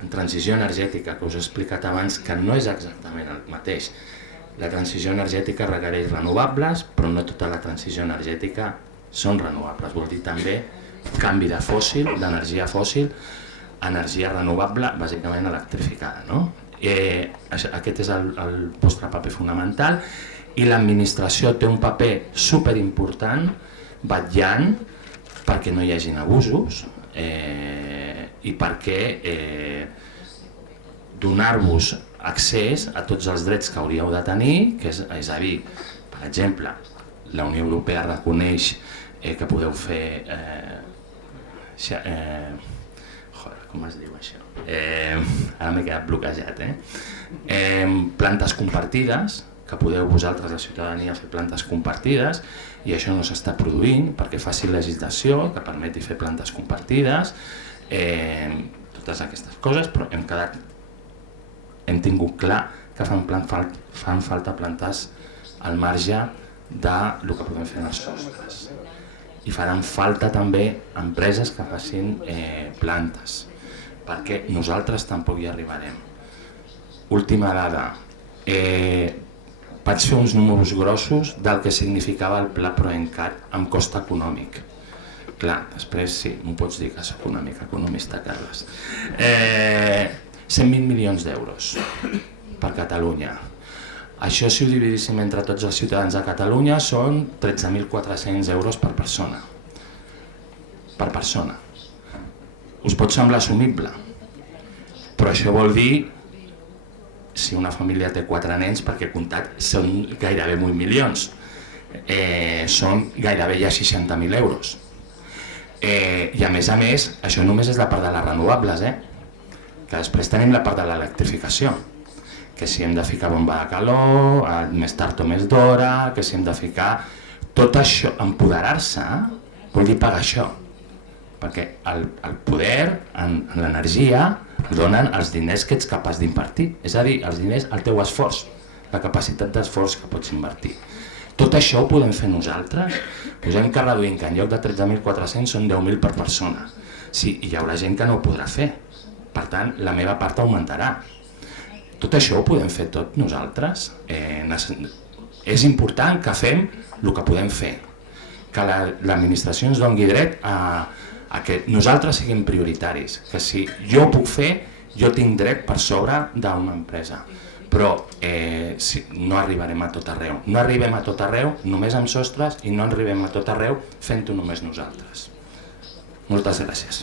en transició energètica, que us he explicat abans que no és exactament el mateix. La transició energètica requereix renovables, però no tota la transició energètica són renovables. Vol dir també canvi de fòssil, d'energia fòssil, a energia renovable, bàsicament electrificada. Aquest és el vostre paper fonamental i l'administració té un paper superimportant vetllant perquè no hi hagin abusos i perquè donar-vos accés a tots els drets que hauríeu de tenir, que és a dir, per exemple, la Unió Europea reconeix que podeu fer... com es diu això? Ara m'he quedat bloquejat. Plantes compartides, que podeu vosaltres, la ciutadania, fer plantes compartides, i això no s'està produint perquè faci legislació que permeti fer plantes compartides, totes aquestes coses, però hem tingut clar que fan falta plantes al marge del que podem fer en els sostres. I faran falta també empreses que facin plantes, perquè nosaltres tampoc hi arribarem. Última dada, vaig fer uns números grossos del que significava el pla ProENCAT amb cost econòmic. Clar, després sí, m'ho pots dir que soc una mica economista, Carles. 120 milions d'euros per Catalunya. Això, si ho dividíssim entre tots els ciutadans de Catalunya, són 13.400 euros per persona. Per persona. Us pot semblar assumible, però això vol dir, si una família té 4 nens, perquè comptat són gairebé 8 milions, són gairebé ja 60.000 euros. I a més, això només és la part de les renovables, que després tenim la part de l'electrificació, que si hem de ficar bomba de calor, més tard o més d'hora, que si hem de ficar... Tot això, empoderar-se, vol dir pagar això, perquè el poder en l'energia donen els diners que ets capaç d'invertir, és a dir, els diners, el teu esforç, la capacitat d'esforç que pots invertir. Tot això ho podem fer nosaltres, posem que reduïm que en lloc de 13.400 són 10.000 per persona. Sí, hi haurà gent que no ho podrà fer, Per tant, la meva part augmentarà. Tot això ho podem fer tot nosaltres. És important que fem el que podem fer, que l'administració ens doni dret a que nosaltres siguem prioritaris, que si jo ho puc fer, jo tinc dret per sobre d'una empresa. Però no arribarem a tot arreu. No arribem a tot arreu només amb sostres i no arribem a tot arreu fent-ho només nosaltres. Moltes gràcies.